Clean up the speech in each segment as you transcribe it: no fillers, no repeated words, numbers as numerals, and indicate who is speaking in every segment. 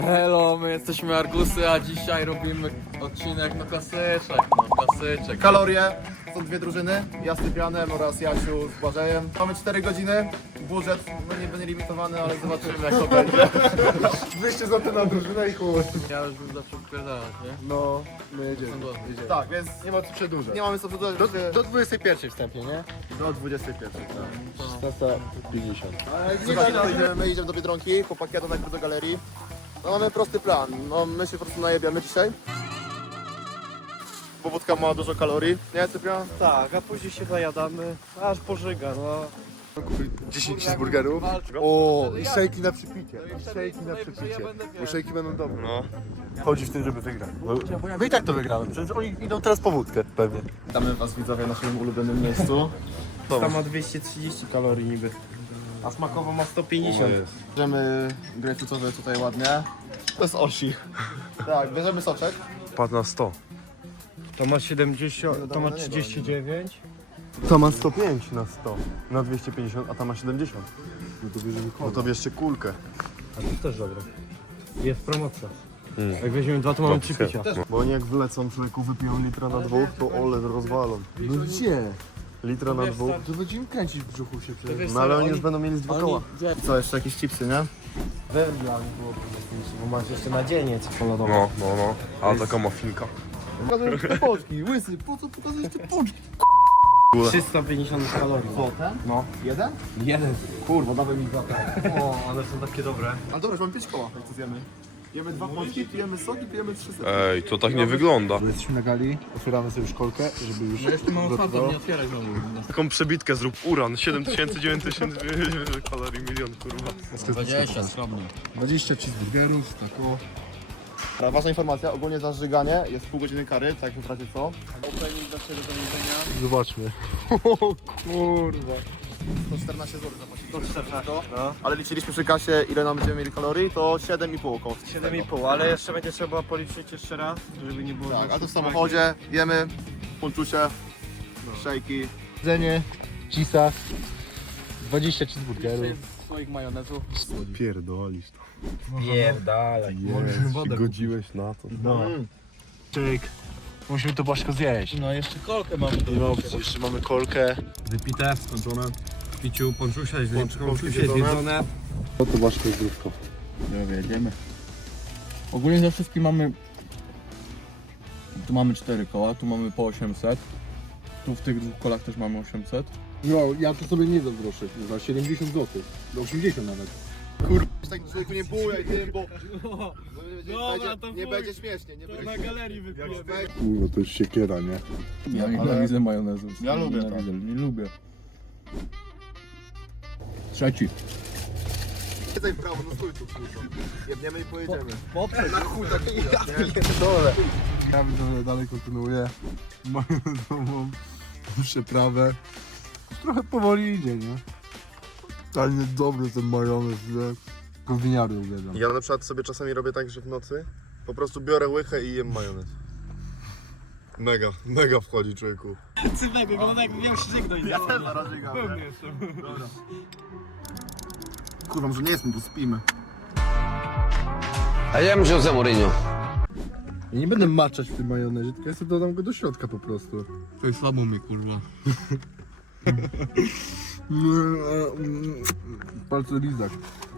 Speaker 1: Hello, my jesteśmy Argusy, a dzisiaj robimy odcinek no klasyczek, klasyczek.
Speaker 2: Kalorie, są dwie drużyny, ja z Typianem oraz Jasiu z Błażejem. Mamy 4 godziny, budżet nie będzie limitowany, ale zobaczymy jak to będzie. 200 zł na drużynę i chuj.
Speaker 1: Ja już bym zaczął wpierdalać, nie?
Speaker 2: No, my jedziemy. Tak, więc nie ma co przedłużać. Nie mamy co przedłużać.
Speaker 3: Do 21 wstępnie, nie?
Speaker 2: Do 21, tak.
Speaker 3: 16:50.
Speaker 2: Słuchajcie, my idziemy do Biedronki, chłopaki jadą najpierw do galerii. No mamy prosty plan, no my się po prostu najebiamy dzisiaj. Bo wódka ma dużo kalorii, nie Typian?
Speaker 3: Tak, a później się najadamy, aż pożyga, no.
Speaker 4: 10 cheeseburgerów. O, i szejki na przypicie. Szejki na przypicie. Bo szejki będą dobre.
Speaker 3: No.
Speaker 4: Chodzi w tym, żeby wygrać. My i tak to wygramy, przecież oni idą teraz po wódkę, pewnie.
Speaker 2: Witamy was widzowie w naszym ulubionym miejscu.
Speaker 3: Tam ma 230 kalorii niby, a smakowo ma 150.
Speaker 2: Bierzemy grejpfrutowy tutaj ładnie. To jest osi. Tak, bierzemy soczek.
Speaker 4: Padł na 100.
Speaker 3: To ma 70, to ma 39.
Speaker 4: To ma 105 na 100. Na 250, a ta ma 70. No to bierzemy kolę. No to bierzcie kulkę.
Speaker 3: A to też dobre. Jest promocja. Jak weźmiemy dwa, to mamy 3 picia.
Speaker 4: Bo oni jak wlecą, człowieku wypiją litra na dwóch, to ole rozwalą.
Speaker 2: No gdzie?
Speaker 4: Litra na dwóch.
Speaker 2: To będziemy kręcić w brzuchu się przecież.
Speaker 4: No ale oni już będą mieli z 2 koła.
Speaker 2: I co, jeszcze jakieś chipsy, nie?
Speaker 3: Wędla nie było pomocniejsze, bo masz jeszcze na dzień czekoladowe.
Speaker 4: No. A taka mafinka.
Speaker 2: Pokazuję te pączki, łysy, po co pokazujesz te pączki?
Speaker 3: 350 kalorii.
Speaker 2: Złote?
Speaker 3: No.
Speaker 2: Jeden?
Speaker 3: Jeden.
Speaker 2: Kurwa, dawaj mi dwa.
Speaker 3: O, ale są takie dobre.
Speaker 2: Ale dobra, już mam 5 koła, jak to zjemy. Jemy 2 pączki, pijemy sok i pijemy 3 sety.
Speaker 5: Ej, to tak nie wygląda.
Speaker 4: Jesteśmy na gali, otwieramy sobie szkolkę, żeby już...
Speaker 1: No jeszcze mam otwartą, nie otwieraj znowu.
Speaker 5: Taką przebitkę zrób uran. 7000, 9000 kalorii, milion kurwa.
Speaker 1: 20, skromnie.
Speaker 4: 20 cheeseburgerów, tak o.
Speaker 2: Ważna informacja, ogólnie za żyganie jest pół godziny kary, tak jak w razie co. Opening dla Ciebie do jedzenia.
Speaker 4: Zobaczmy. O kurwa.
Speaker 2: 114 zł zapłaciliśmy. No. Ale liczyliśmy przy kasie, ile nam będziemy mieli kalorii, to 7,5 około.
Speaker 3: 7,5, ale jeszcze będzie trzeba policzyć jeszcze raz, żeby nie było...
Speaker 2: Tak, a to w samochodzie jemy, ponczusie, szejki.
Speaker 4: Jedzenie, cisach, 20 cheeseburgerów.
Speaker 1: Swoich majonezów.
Speaker 4: Pierdolisz to.
Speaker 3: Pierdalaj.
Speaker 4: Godziłeś na to. No. Shake. Musimy to Błaszko zjeść.
Speaker 1: No jeszcze kolkę mamy do
Speaker 4: Nie opcji, jeszcze mamy kolkę.
Speaker 3: Wypite, skończone. W piciu ponczusia,
Speaker 4: Pączusie zjedzone. No to Błaszko zdrówko.
Speaker 2: Dobra, jedziemy.
Speaker 1: Ogólnie ze wszystkim mamy... Tu mamy 4 koła, tu mamy po 800. Tu w tych dwóch kolach też mamy 800.
Speaker 4: No, ja to sobie nie zazdroszę. Za 70 zł. Do 80 nawet.
Speaker 2: Kurwa, tak człowieku nie bujaj tym, bo...
Speaker 3: Dobra, to
Speaker 2: nie
Speaker 3: chuj.
Speaker 2: będzie śmiesznie, nie będzie
Speaker 3: Na galerii wypijemy.
Speaker 4: Kurwa, to jest siekiera, nie?
Speaker 1: Ja nienawidzę majonezu.
Speaker 2: Ja lubię to.
Speaker 1: Nie lubię. Trzeci.
Speaker 2: Siedzaj w prawo, no stój tu, kurwa. Jebniemy i pojedziemy.
Speaker 3: Poprzez.
Speaker 2: Na chuj, tak
Speaker 4: Dole. Ja widzę, dalej kontynuuję majonezową przeprawę. Trochę powoli idzie, nie? Ale nie dobry ten majonez, nie? Tylko w winiary uwielbiam.
Speaker 5: Ja na przykład sobie czasami robię tak, że w nocy po prostu biorę łychę i jem majonez. Mega wchodzi człowieku.
Speaker 3: Cywego, wygląda jakby miał śnieg
Speaker 2: Ja też zaraz żygam, nie? Dobra. Kurwa, może nie jest mi, bo spimy.
Speaker 6: I am Jose Mourinho.
Speaker 4: Ja nie będę maczać w tym majonezie, tylko ja sobie dodam go do środka po prostu.
Speaker 1: To jest słabo mi kurwa.
Speaker 4: Palce lizak.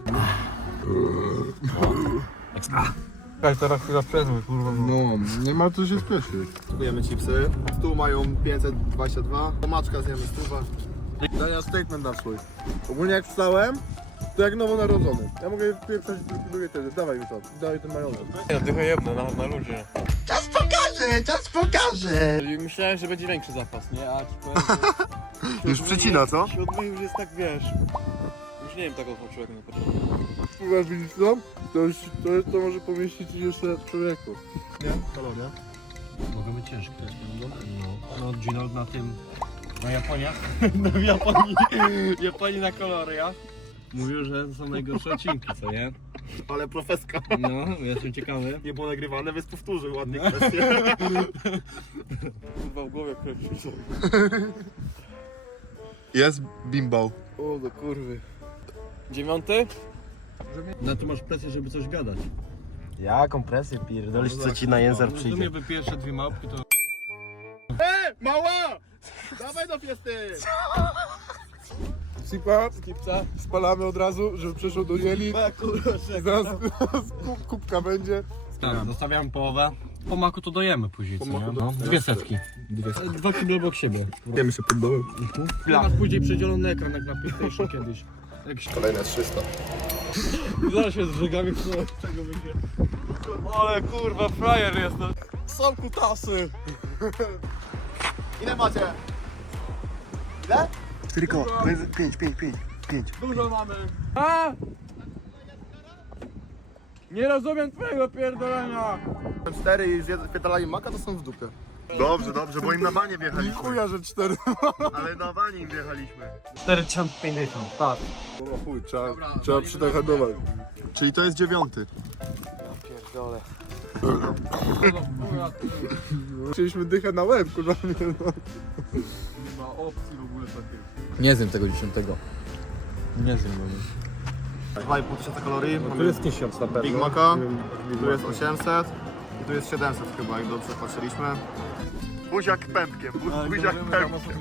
Speaker 3: Tak, teraz chwila przerwy, kurwa.
Speaker 4: No, nie ma co się spieszyć.
Speaker 2: Kupujemy chipsy. Tu mają 522. Tomaczka zjemy stówę.
Speaker 4: Dania statement na swój. Ogólnie jak wstałem, to jak nowonarodzony. Ja mogę wpieprzać drugie wtedy. Dawaj mi to, dawaj ten majonez.
Speaker 1: Ja tylko jedno, na ludzie.
Speaker 4: Czas pokażę!
Speaker 1: Myślałem, że będzie większy zapas, nie? A ci powiem, że
Speaker 4: Już przecina, co?
Speaker 3: Siódmy już jest tak, wiesz.
Speaker 1: już nie wiem tak odpoczyłek na początku.
Speaker 4: Kurwa, widzisz co? To może pomieścić jeszcze człowieku.
Speaker 2: Nie? Kalorie.
Speaker 3: Mogą być ciężkie. No, Gino na tym... Na Japoniach. No w Japonii na koloriach. Mówił, że to są najgorsze odcinki, co nie?
Speaker 2: Ale profeska.
Speaker 3: No, ja jestem ciekawy.
Speaker 2: Nie było nagrywane, więc powtórzył ładnie kwestię.
Speaker 1: Kurwa w głowie kręci.
Speaker 5: Jest bimbał.
Speaker 4: O, do kurwy.
Speaker 1: 9?
Speaker 3: Na to masz presję, żeby coś gadać. Ja kompresję pierdolisz, co ci na język
Speaker 5: W
Speaker 3: przyjdzie.
Speaker 5: sumie by pierwsze 2 małpki to...
Speaker 2: Mała! Dawaj do fiesty!
Speaker 4: Sipa, spalamy od razu, żeby przeszło do zieli. Zaraz kubka będzie.
Speaker 3: Tak, zostawiamy połowę. Po maku to dojemy później, co nie? No, 200. 2 kilo obok siebie.
Speaker 4: Wiemy się pod dołem.
Speaker 3: Masz później przedzielony ekran jak na PlayStation kiedyś.
Speaker 2: Kolejne 300.
Speaker 3: Zaraz się zżegamy, czego będzie. Ale kurwa, frajer jest no.
Speaker 1: Są kutasy!
Speaker 2: Ile macie? Ile?
Speaker 4: 4 koła. 5.
Speaker 1: Dużo mamy! A! Nie rozumiem twojego pierdolenia!
Speaker 2: 4 i zpierdalali maka, to są w dupie.
Speaker 5: Dobrze, bo im na banie wjechaliśmy.
Speaker 4: Chuja, że 4.
Speaker 5: Ale na banie im wjechaliśmy.
Speaker 3: 450, tak.
Speaker 4: No chuj, trzeba przytachadować.
Speaker 5: Czyli to jest 9.
Speaker 4: Chcieliśmy dychę na łeb, kurwa.
Speaker 1: Ma opcji w ogóle takiej. Nie zjem tego 10. Nie zjem go.
Speaker 2: 2500 kalorii.
Speaker 3: Tu
Speaker 2: Mamy
Speaker 3: jest 1000 na pewno.
Speaker 2: Big Maca, tu jest 800 i tu jest 700 chyba, jak dobrze patrzyliśmy.
Speaker 5: Buziak pępkiem, buziak pępkiem.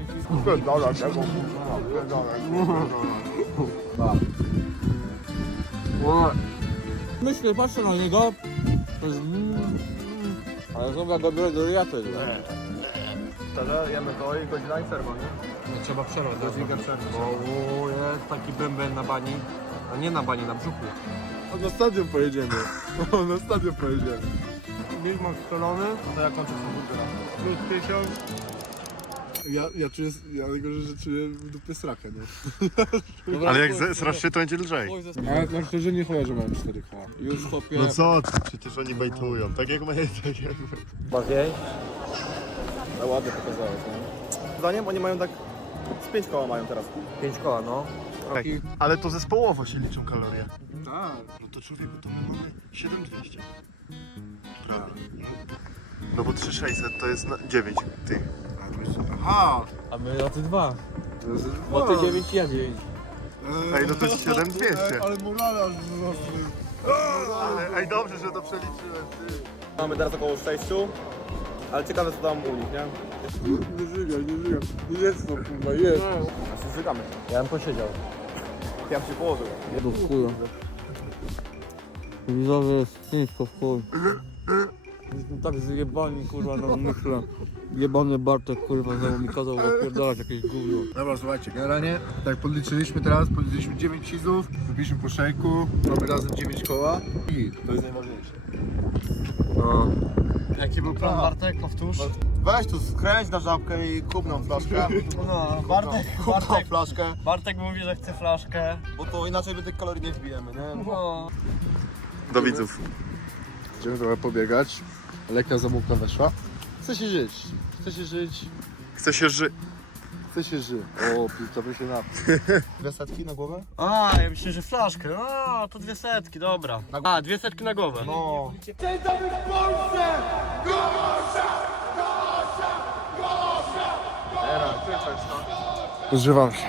Speaker 1: Myślę, patrzę na niego. To jest... Ale znowu jak go biorę do ryja, to jest...
Speaker 2: Szczerze, jemy to i godzina i przerwa, nie?
Speaker 3: No, trzeba przerwać.
Speaker 2: Godzinkę przerwy.
Speaker 3: O, jest taki bęben na bani. A nie na bani, na brzuchu.
Speaker 4: Na stadion pojedziemy. Na stadion pojedziemy.
Speaker 3: Big Mac strzelony,
Speaker 2: To ja kończę z burgera.
Speaker 3: plus 1000.
Speaker 4: Ja najgorzej, że czuję w dupie srakę, nie?
Speaker 5: Ale jak zesrasz się, to będzie lżej.
Speaker 4: Ale na szczerze nie chuja, że mam 4 koła.
Speaker 1: Już chłopie...
Speaker 5: No co ty, przecież oni bejtują. Tak jak my, tak jak my.
Speaker 3: Bawiej.
Speaker 2: Ale ładnie pokazałeś, nie? Zdaniem oni mają tak... Z 5 koła mają teraz.
Speaker 3: 5 koła, no.
Speaker 5: Ale to zespołowo się liczą kalorie.
Speaker 4: Tak.
Speaker 5: No to człowieku, to my mamy 7200. Prawda. No bo 3600 to jest 9 tych.
Speaker 4: Aha!
Speaker 1: A my na ty 2.
Speaker 4: To jest
Speaker 1: Bo ty 9 i ja 9.
Speaker 5: Ej, no to jest 7200.
Speaker 4: Ale morala wzrosły.
Speaker 5: Ale, ej, dobrze, że to przeliczyłem, ty.
Speaker 2: Mamy teraz około 6, ale ciekawe co tam u nich, nie?
Speaker 4: Nie żygaj. Jest to, kurwa, jest.
Speaker 2: Znaczy zżygamy.
Speaker 3: Ja bym posiedział.
Speaker 2: Ja bym się położył.
Speaker 1: Do chuja. Widzowie jest nisko w chuj. Jestem tak zjebani, kurwa, no myślę. Jebany Bartek, kurwa, znowu mi kazał opierdalać jakieś gówno.
Speaker 4: Dobra, słuchajcie, generalnie tak podliczyliśmy 9 cheese'ów, wypiliśmy po szejku, mamy razem 9 koła i to jest najważniejsze.
Speaker 1: No.
Speaker 3: Jaki był plan, Bartek? Powtórz.
Speaker 2: Weź tu skręć na żabkę i kup nam flaszkę.
Speaker 3: No,
Speaker 2: Kup nam flaszkę,
Speaker 3: Bartek mówi, że chce flaszkę.
Speaker 2: bo to inaczej by tych kalorii nie wbijemy, nie?
Speaker 3: No.
Speaker 5: Do widzów.
Speaker 4: Będziemy trochę pobiegać, lekka zamówka weszła. Chce się żyć.
Speaker 5: Chce się
Speaker 4: O, to się na.
Speaker 2: 200 na głowę?
Speaker 3: A, ja myślę, że flaszkę. A, to 200, dobra. A, 200 na głowę.
Speaker 2: No.
Speaker 4: Zżywam się.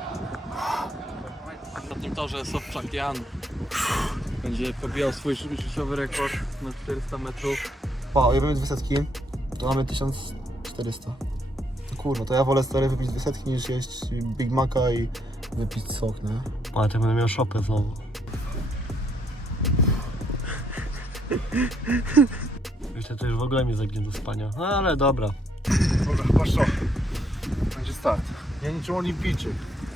Speaker 1: Na tym torze Sobczak Jan będzie pobijał swój życiowy rekord na 400 metrów.
Speaker 2: Pa, jemy 200, to mamy 1400. Kurwa, to ja wolę stary wypić 200 niż jeść Big Maca i wypić sok, nie?
Speaker 3: Ale ty będę miał szopę znowu. Myślę, to już w ogóle mnie zagnie do spania. No, ale dobra.
Speaker 4: Dobra, patrz co. Będzie start. Ja niczym olimpijczyk.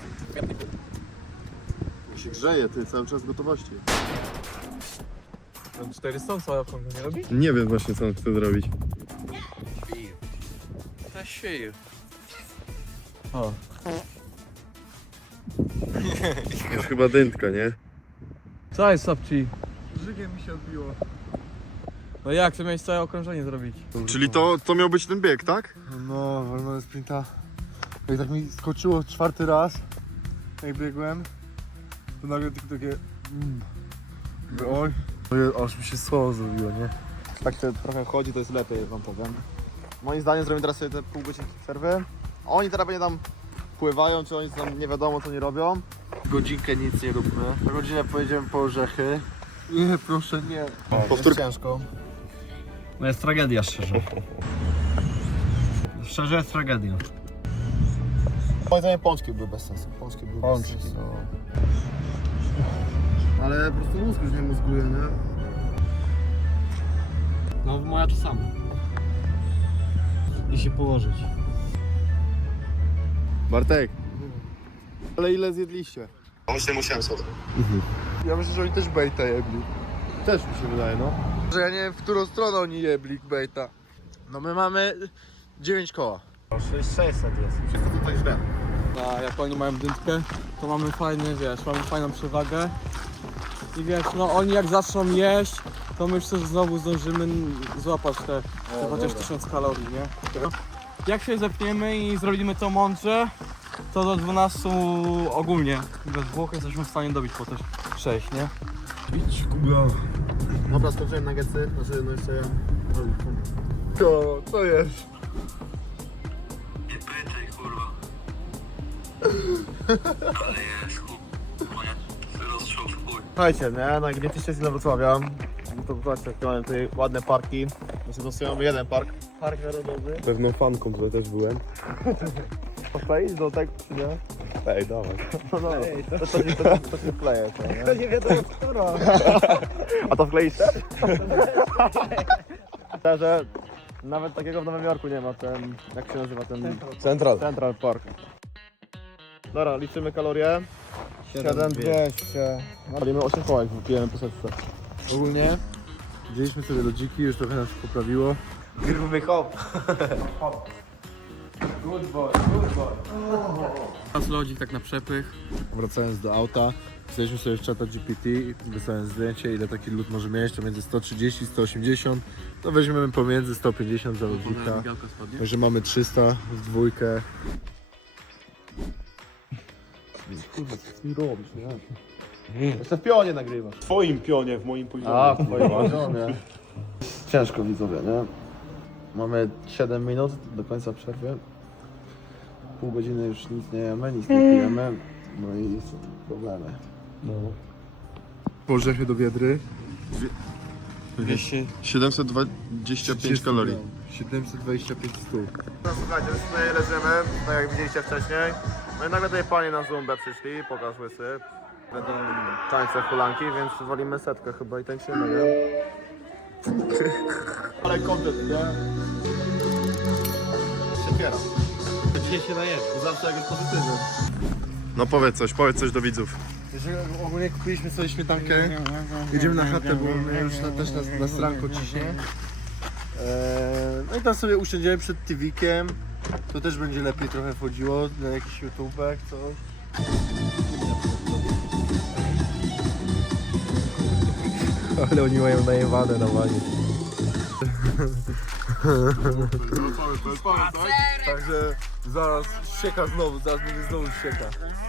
Speaker 5: się grzeje, ty, cały czas gotowości.
Speaker 1: Tam 400 co nie robi?
Speaker 5: Nie wiem właśnie, co on chce zrobić.
Speaker 1: To świeje. O.
Speaker 5: Już chyba dętka, nie?
Speaker 1: Co jest Sobci?
Speaker 4: Żygiem mi się odbiło.
Speaker 1: No jak, chcę mieć całe okrążenie zrobić?
Speaker 5: Czyli to miał być ten bieg, tak?
Speaker 4: No, wolno sprinta. Jak tak mi skoczyło 4 raz, jak biegłem, to nagle tylko takie... Mówię, oj. Aż mi się słowo zrobiło, nie?
Speaker 2: Tak to trochę chodzi, to jest lepiej, wam powiem. Moim zdaniem zrobimy teraz sobie te pół godziny przerwy. A oni teraz pewnie tam pływają, czy oni tam nie wiadomo co nie robią.
Speaker 4: Godzinkę nic nie róbmy. Za godzinę pojedziemy po orzechy. Nie, proszę nie.
Speaker 2: Jest ciężko.
Speaker 3: No jest tragedia, szczerze. Szczerze jest tragedia.
Speaker 2: Moim zdaniem pączki były bez sensu. Pączki były bez sensu. Ale po prostu mózg już nie mózguje, nie?
Speaker 3: No moja to samo. I się położyć.
Speaker 2: Bartek. Ale ile zjedliście?
Speaker 5: Myślę, 800.
Speaker 4: Ja myślę, że oni też bejta jebli.
Speaker 2: Też mi się wydaje, no.
Speaker 4: Że ja nie wiem, w którą stronę oni jebli bejta.
Speaker 2: No my mamy 9 koła.
Speaker 3: 600 jest.
Speaker 2: Wszystko tutaj źle.
Speaker 1: A jak oni mają dętkę, to mamy fajny, wiesz, mamy fajną przewagę. I wiesz, no oni jak zaczną jeść, to myślę, że znowu zdążymy złapać te chociaż 1000 kalorii, nie? Jak się zepniemy i zrobimy to mądrze, to do 12 ogólnie we dwóch jesteśmy w stanie dobić po też 6, nie?
Speaker 2: Dobra, skończyłem nuggetsy. Znaczy, no jeszcze ja.
Speaker 4: Co jest?
Speaker 2: Słuchajcie, nie? No jak jesteście z Wrocławia, no to zobaczcie, jakie mamy tutaj ładne parki. Znaczy, dostajemy jeden park. Park Narodowy.
Speaker 5: Pewną fanką tutaj też byłem.
Speaker 2: Wkleić do tego, czy nie?
Speaker 5: Ej, dawaj.
Speaker 2: No, no, to się wkleje, to nie? To nie wiadomo, która. A to wkleisz też? Szczerze, nawet takiego w Nowym Jorku nie ma, ten, jak się nazywa ten... Central Park. Dobra, liczymy kalorie. 7200. Palimy 8 kołek, wypijemy po setce.
Speaker 4: Ogólnie wzięliśmy sobie lodziki, już trochę nas poprawiło.
Speaker 2: Gruby hop.
Speaker 1: Teraz lodzik tak na przepych.
Speaker 4: Wracając do auta, wstaliśmy sobie w czata GPT, wysłałem zdjęcie, ile taki lód może mieć, to między 130 i 180, to weźmiemy pomiędzy 150 za lodzika.
Speaker 1: Migałka spadnie.
Speaker 4: Także mamy 300 w dwójkę.
Speaker 2: Jeszcze w pionie nagrywasz.
Speaker 5: W twoim pionie, w moim poziomie.
Speaker 2: A, w twoim poziomie. Ciężko widzowie, nie? Mamy 7 minut do końca przerwy. Pół godziny już nic nie jemy, nic nie pijemy. No i są problemy.
Speaker 4: Po orzechy do Wiedry.
Speaker 5: 725 kalorii.
Speaker 4: 725 stóp.
Speaker 2: No słuchajcie, my tutaj leżymy, tak jak widzieliście wcześniej. No i nagle tutaj panie na zumbę przyszli, pokaż łysy. Będą tańce hulanki, więc walimy setkę chyba i tańczymy, nie? Ale content, nie? Siekiera.
Speaker 3: Dzisiaj się najeżdżę.
Speaker 2: Zawsze jak jest pozytywny.
Speaker 5: No powiedz coś do widzów.
Speaker 4: Ogólnie kupiliśmy sobie śmietankę. Jedziemy na chatę, bo mnie już też na stranko ciśnie. No i tam sobie usiądziemy przed TV-kiem. To też będzie lepiej trochę wchodziło na jakiś YouTubek, coś.
Speaker 3: Ale oni mają najebane na wanie.
Speaker 4: Także zaraz ścieka znowu, zaraz będzie znowu ścieka.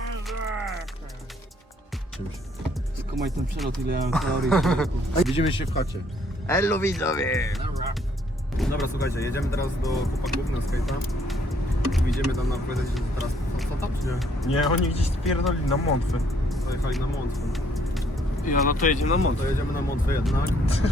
Speaker 1: Skumaj ten przelot, ile ja mam kalorii.
Speaker 4: Widzimy się w chacie.
Speaker 2: Hello widzowie! Dobra, słuchajcie, jedziemy teraz do chłopaków na skate'a. Idziemy tam powiedzieć, że teraz co tam, czy nie?
Speaker 3: Nie, oni gdzieś spierdoli na Montwy.
Speaker 2: Pojechali na Montwę.
Speaker 3: Ja, no to jedziemy na Montwy.
Speaker 2: To jedziemy na Montwę jednak.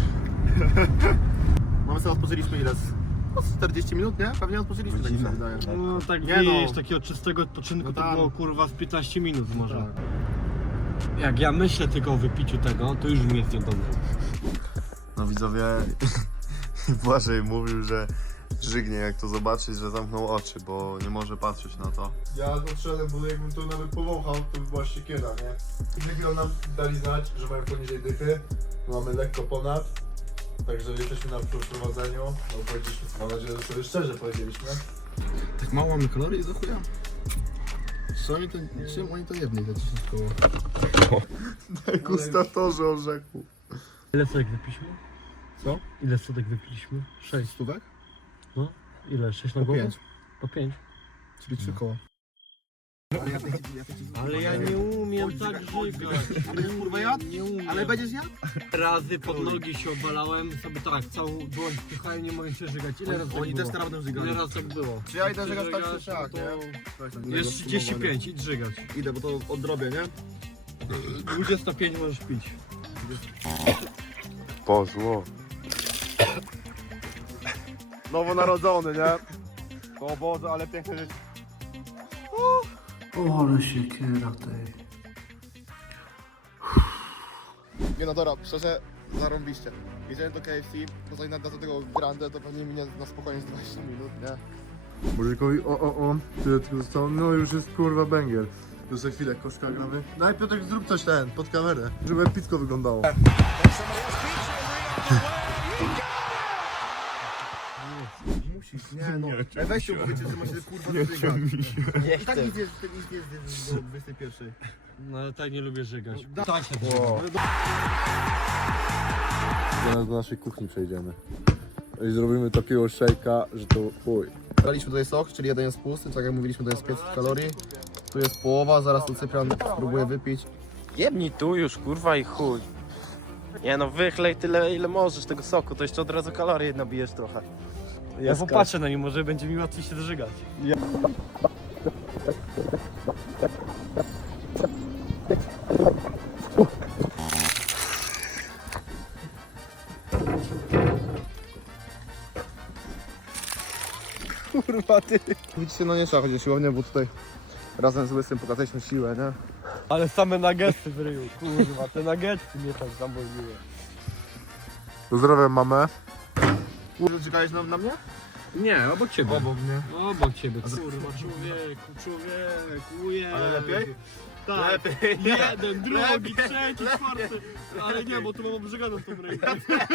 Speaker 2: Mamy sobie odpoczęliśmy ile? No, 40 minut, nie? Pewnie odpoczęliśmy, tak mi się wydaje.
Speaker 3: No tak
Speaker 2: Nie
Speaker 3: wiesz,
Speaker 2: no.
Speaker 3: takiego czystego odpoczynku
Speaker 2: No
Speaker 3: to
Speaker 2: tak.
Speaker 3: było kurwa z 15 minut może.
Speaker 2: Tak.
Speaker 3: Jak ja myślę tylko o wypiciu tego, to już mi jest niedobrze.
Speaker 5: No widzowie, Błażej mówił, że żygnie jak to zobaczyć, że zamknął oczy, bo nie może patrzeć na to.
Speaker 4: Ja odszedłem, bo jakbym to nawet powąchał, to by była siekiera, nie? Przed chwilą nam dali znać, że mają poniżej dychy. Mamy lekko ponad. Także jesteśmy na przeprowadzeniu. No powiedzieliśmy, mam nadzieję, że sobie szczerze powiedzieliśmy.
Speaker 2: Tak mało mamy kalorii do chuja? Czym oni to jedli za 10 koło?
Speaker 5: Degustatorze orzechów.
Speaker 3: Ile sodek wypiliśmy?
Speaker 2: Co?
Speaker 3: Ile sodek wypiliśmy? 6.
Speaker 2: Stówek?
Speaker 3: No? Ile? 6 na
Speaker 2: Po
Speaker 3: głowę?
Speaker 2: 5.
Speaker 3: Po 5.
Speaker 2: Czyli 3 koła.
Speaker 3: Ale ja nie umiem tak żygać.
Speaker 2: A będziesz kurwa jadł?
Speaker 3: Nie umiem.
Speaker 2: Ale będziesz jadł?
Speaker 3: Razy pod nogi się obalałem, sobie tak, całą dłoń wpychałem, nie mogę się żygać. Ile razy tak
Speaker 2: Oni
Speaker 3: było?
Speaker 2: też teraz będą żygali.
Speaker 3: Ile razy tak było?
Speaker 2: Czy ja idę żygać tak
Speaker 3: Żygasz,
Speaker 2: czy siak,
Speaker 3: to
Speaker 2: nie?
Speaker 3: Jest 35, idź żygać.
Speaker 2: Idę, bo to odrobię, nie?
Speaker 3: 25 możesz pić.
Speaker 5: Pozło.
Speaker 2: Nowonarodzony, nie? O Boże, ale piękne rzeczy.
Speaker 4: O, ale się kiera tej.
Speaker 2: Nie no dobra, szczerze, zarąbiście. Jedziemy do KFC, poza na do tego Grande, to pewnie minie na spokojnie z 20 minut, nie?
Speaker 4: Bożykowi, tyle tylko zostało, no już jest kurwa węgiel. Tu za chwilę koszka gramy. Najpierw tak zrób coś pod kamerę, żeby epicko wyglądało. Musisz, nie no.
Speaker 2: Weź się, powiedzcie, że macie kurwa dobiegać. I tak nic jest do 21.
Speaker 3: No ale tak nie lubię żygać.
Speaker 4: Zaraz do naszej kuchni przejdziemy. I zrobimy takiego szejka, że to chuj.
Speaker 2: Braliśmy tutaj sok, czyli jeden jest pusty, tak jak mówiliśmy, to jest 500 kalorii. Tu jest połowa, zaraz tu Cyprian spróbuje wypić.
Speaker 6: Jebnij tu już, kurwa i chuj. Nie no, wychlej tyle ile możesz tego soku, to jeszcze od razu kalorie nabijesz trochę.
Speaker 3: Ja popatrzę na nim, może będzie mi łatwiej się dożygać.
Speaker 2: Kurwa ty. Widzicie, no nie trzeba chodzić na siłownię, bo tutaj razem z Łysym pokazaliśmy siłę, nie?
Speaker 3: Ale same nuggetsy w ryju, kurwa, te nuggetsy mnie tak zaboliły.
Speaker 4: Pozdrawiam mamę.
Speaker 2: Czekałeś na mnie?
Speaker 3: Nie, obok ciebie.
Speaker 2: Obok mnie.
Speaker 3: Obok ciebie, kurwa, człowieku, je.
Speaker 2: Ale lepiej?
Speaker 3: Tak, jeden, drugi, trzeci, czwarty. Ale nie, bo tu mam obrzyganą tą rękę.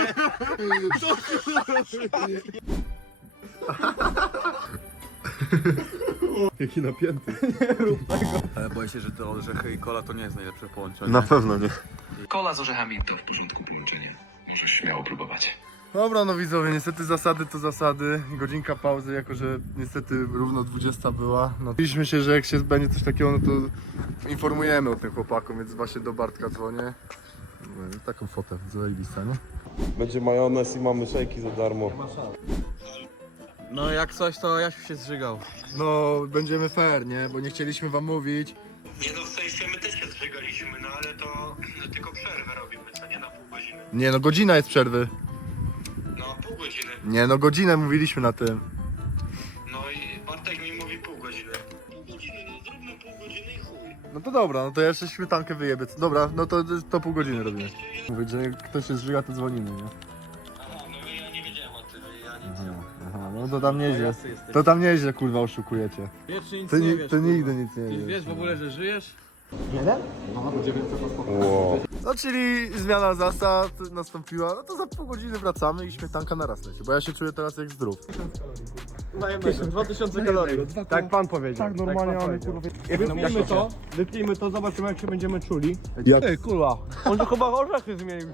Speaker 4: Jaki napięty.
Speaker 1: Ale boję się, że te orzechy i cola to nie jest najlepsze połączenie.
Speaker 5: Na pewno nie.
Speaker 7: Kola z orzechami to w porządku połączenie. Możesz śmiało próbować.
Speaker 4: Dobra, no widzowie, niestety zasady to zasady. Godzinka pauzy, jako że niestety równo 20 była. No, mówiliśmy się, że jak się będzie coś takiego, no to informujemy o tym chłopaku, więc właśnie do Bartka dzwonię. No, taką fotę, zajebista, nie?
Speaker 5: Będzie majonez i mamy szejki za darmo.
Speaker 1: No jak coś, to Jasiu się zżygał.
Speaker 4: No, będziemy fair, nie? Bo nie chcieliśmy wam mówić.
Speaker 8: Nie no, w sensie my też się zżygaliśmy, no ale to tylko przerwę robimy, co nie na pół godziny.
Speaker 4: Nie no, godzina jest przerwy.
Speaker 8: No, pół godziny.
Speaker 4: Nie no, godzinę mówiliśmy na tym.
Speaker 8: No i Bartek mi mówi pół godziny. Pół godziny, no zróbmy pół godziny i chuj.
Speaker 4: No to dobra, no to ja jeszcze śmietankę wyjebię. Dobra, no to pół godziny robimy. Mówić, że jak ktoś się zżyga, to dzwonimy, nie?
Speaker 8: Aha, no ja nie wiedziałem o tym, ja nic
Speaker 4: Aha,
Speaker 8: nie wiem.
Speaker 4: aha, no to tam nieźle. To tam nieźle, kurwa, oszukujecie.
Speaker 1: Wiesz, nic
Speaker 4: Ty,
Speaker 1: nie wiesz.
Speaker 4: ty
Speaker 1: kurwa.
Speaker 4: nigdy nic nie
Speaker 1: Ty
Speaker 4: wiesz.
Speaker 1: wiesz w ogóle, że żyjesz?
Speaker 5: Wow.
Speaker 4: No czyli zmiana zasad nastąpiła, no to za pół godziny wracamy i śmietanka naraz leci, bo ja się czuję teraz jak zdrów.
Speaker 3: 2000 kalorii. Tak pan powiedział. Tak
Speaker 4: normalnie mamy,
Speaker 3: Wypijmy to, zobaczymy jak się będziemy czuli.
Speaker 4: Jak?
Speaker 3: Ej, kurwa, on to chyba orzechy zmienił.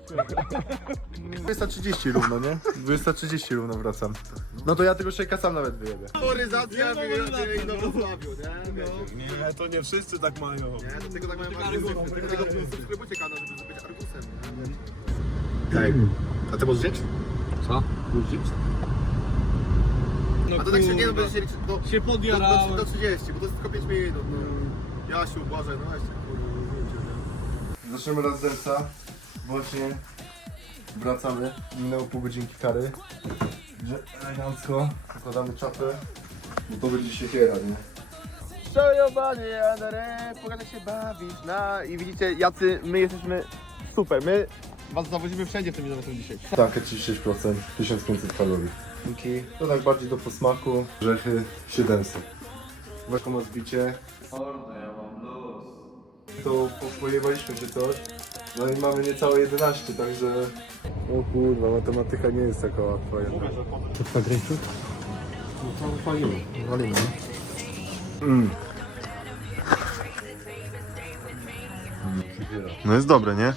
Speaker 4: 230 równo, nie? 230 równo wracam. No to ja tego szejka sam nawet wyjebię.
Speaker 2: Motoryzacja w Wrocławiu, nie?
Speaker 3: Nie, to nie wszyscy tak mają.
Speaker 2: Nie, do tego tak mają argusy. Dlatego subskrybujcie kanał, żeby być argusem, nie? Tak. A ty możesz żyć?
Speaker 3: Co?
Speaker 2: A to tak się nie no, będziesz się liczyć
Speaker 3: Się podjarałem.
Speaker 2: do 30, bo to jest tylko 5 minut, no. Jasiu, Błażej, no weźcie, kurwa, zdjęcie, nie?
Speaker 4: Zaczniemy raz zerca. Właśnie wracamy. Minęło pół godzinki kary. Że elegancko zakładamy czapę. Bo to będzie siekiera, nie?
Speaker 2: Szojobanie, Jadere, pogadaj się bawić, i widzicie jacy my jesteśmy super, my was zawozimy wszędzie w tym minucie dzisiaj.
Speaker 4: Tankę 36%, 1500 kalorii. To tak bardziej do posmaku. Orzechy 700. Jaką ma zbicie. To pojewaliśmy się coś. No i mamy niecałe 11, także... O kurwa, matematyka nie jest taka łatwa jednak.
Speaker 3: To grejpfrut?
Speaker 4: No to walimy. Walimy.
Speaker 5: No jest dobre, nie?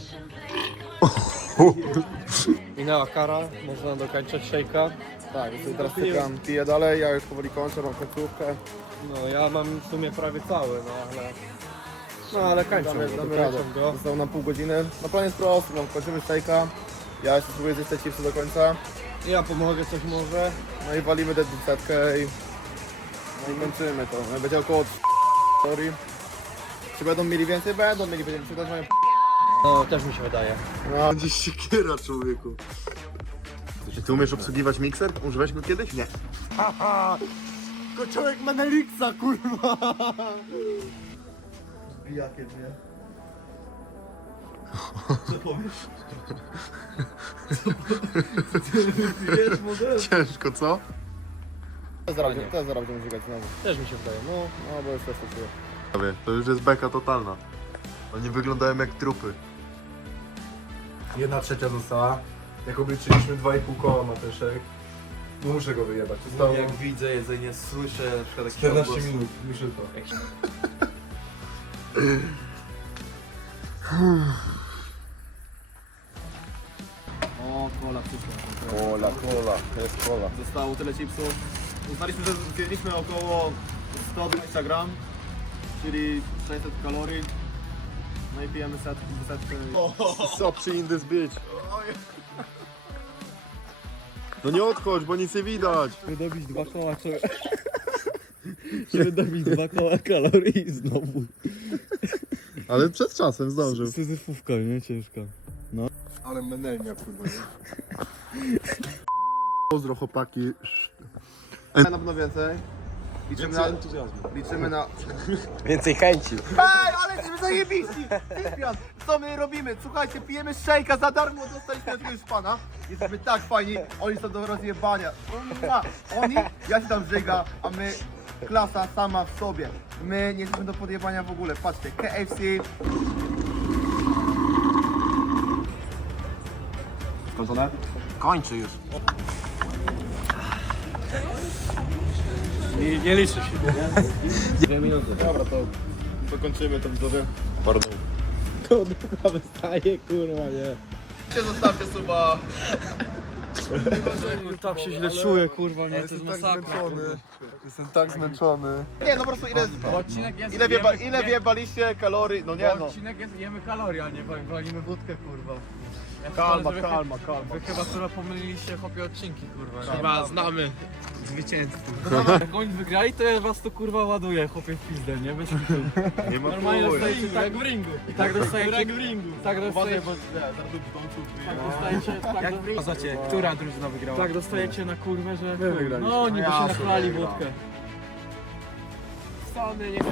Speaker 3: Minęła kara, można dokończyć szejka.
Speaker 2: Tak, teraz Cyprian pije dalej, ja już powoli kończę, mam końcówkę.
Speaker 3: No ja mam w sumie prawie cały, no ale kończę, dokończę go.
Speaker 2: Zostało nam pół godziny. No plan jest prosty, no kończymy szejka. Ja jeszcze spróbuję zjeść te chipsy do końca.
Speaker 3: Ja pomogę coś może.
Speaker 2: No i walimy tę setkę i... No i kończymy to. Będzie około 3 kalorii. Czy będą mieli więcej? Będziemy czytać moją
Speaker 3: No, też mi się wydaje.
Speaker 4: No, gdzieś siekiera, człowieku.
Speaker 5: Czy ty umiesz obsługiwać mikser? Użyłeś go kiedyś? Nie.
Speaker 4: Kociołek ma Nelixa, kurwa! Jakie dwie.
Speaker 5: Ciężko, co?
Speaker 2: Też zaraz będziemy żygać znowu.
Speaker 3: Też mi się wydaje.
Speaker 2: No, bo jest też to czuję.
Speaker 5: Prawie. To już jest beka totalna. Oni wyglądają jak trupy.
Speaker 4: 1/3 została. Jak obliczyliśmy 2,5 koła mateszek, no muszę go wyjebać. Zostało
Speaker 1: Jak widzę jedzenie, słyszę na przykład taki
Speaker 4: 14
Speaker 1: odgłos.
Speaker 4: minut, muszę to.
Speaker 2: O, kola przyszła. Kola, to jest kola. Zostało tyle chipsów. Uznaliśmy, że zjedliśmy około 120 gram, czyli 600 kalorii. No i pijemy setkę.
Speaker 5: Co przy indy zbić? No nie odchodź, bo nic nie widać.
Speaker 1: Dobić 2 koła, żeby dobić 2 koła kalorii znowu.
Speaker 5: Ale przed czasem zdążył.
Speaker 1: Syzyfówka, nie? Ciężka.
Speaker 4: Ale menelnia, kurwa. Pozdro, chłopaki.
Speaker 2: Na pewno więcej. Liczymy na...
Speaker 6: Więcej chęci.
Speaker 2: Ej, ale jesteśmy zajebiści! Cyprian, co my robimy? Słuchajcie, pijemy szejka za darmo, dostaliśmy od jakiegoś pana. Jesteśmy tak fajni, oni są do rozjebania. Oni, ja się tam żyga, a my, klasa sama w sobie. My nie jesteśmy do podjebania w ogóle. Patrzcie, KFC. Skończone?
Speaker 6: Kończy już.
Speaker 3: Nie liczy się.
Speaker 2: 2 minuty. Dobra, to kończymy to widzowie.
Speaker 5: Pardon.
Speaker 1: Kurwa wystaje, kurwa, nie.
Speaker 2: Zostawcie suba.
Speaker 1: Tak się źle czuję, kurwa, nie, to jest
Speaker 4: Jestem tak
Speaker 1: masakra.
Speaker 4: zmęczony. Jestem tak zmęczony.
Speaker 2: Nie, no po prostu
Speaker 1: Odcinek jest...
Speaker 2: ile wjebaliście kalorii? No nie no.
Speaker 1: Odcinek jest, jemy kalorie, a nie walimy wódkę, kurwa. Ja
Speaker 2: Kalma,
Speaker 1: sądzę, że
Speaker 2: kalma.
Speaker 1: Wy chyba, która pomyliliście chłopie odcinki, kurwa.
Speaker 6: Chyba znamy.
Speaker 1: Zwycięzców. Jak oni wygrali, to ja was tu kurwa ładuję, chłopie w pizdę, nie? Bez kitu.
Speaker 5: Nie ma
Speaker 1: Normalnie
Speaker 5: chuj.
Speaker 1: dostajecie tak w ringu. Tak dostajecie w ringu. Tak dostajecie. Tak dostajecie.
Speaker 3: Która drużyna wygrała?
Speaker 1: Tak dostajecie na kurwę, że.
Speaker 4: My wygraliśmy.
Speaker 1: No oni by się nachlali wódkę.
Speaker 6: Sony nie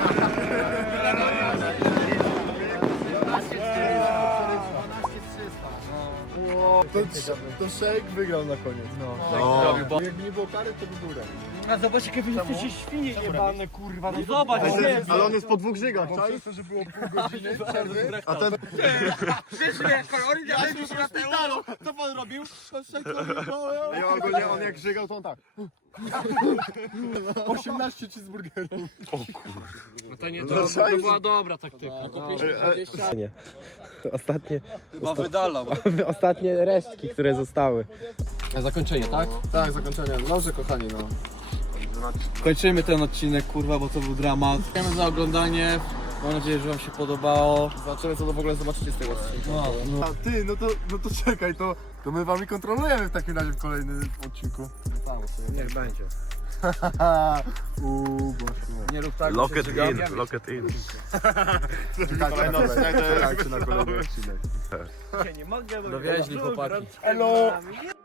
Speaker 4: To Shake wygrał na koniec.
Speaker 5: No.
Speaker 4: Jakby nie było kary, to by był remis.
Speaker 1: A zobacz jakie wy jesteście świnie jebane, kurwa. No zobacz,
Speaker 2: Ale on jest po 2 żygach, czaisz?
Speaker 4: To, że było pół godziny przerwy.
Speaker 5: A ten...
Speaker 1: wiesz ile kalorii
Speaker 2: Ja już na szpitalu! Co pan robił? To Shake robił.
Speaker 5: Ja ogólnie on jak żygał, to on tak.
Speaker 4: 18 cheeseburgerów.
Speaker 6: No to nie, to była dobra taktyka.
Speaker 3: Ostatnie,
Speaker 1: Chyba wydala.
Speaker 3: ostatnie resztki, które zostały.
Speaker 1: Zakończenie, tak?
Speaker 2: Tak, zakończenie. Dobrze kochani, no.
Speaker 1: Kończymy ten odcinek, kurwa, bo to był dramat. Dziękujemy za oglądanie. Mam nadzieję, że wam się podobało.
Speaker 2: Zobaczymy co to w ogóle zobaczycie z tego odcinka.
Speaker 4: A ty, no to czekaj, to my wami kontrolujemy w takim razie w kolejnym odcinku.
Speaker 3: Niech będzie.
Speaker 4: Boże.
Speaker 1: Nie rób tak,
Speaker 6: Lock
Speaker 1: że
Speaker 6: it
Speaker 1: się żygam.
Speaker 6: in, lock it in.
Speaker 4: Czekajcie na kolejny odcinek.
Speaker 1: Dowieźli chłopaki.
Speaker 4: Hello!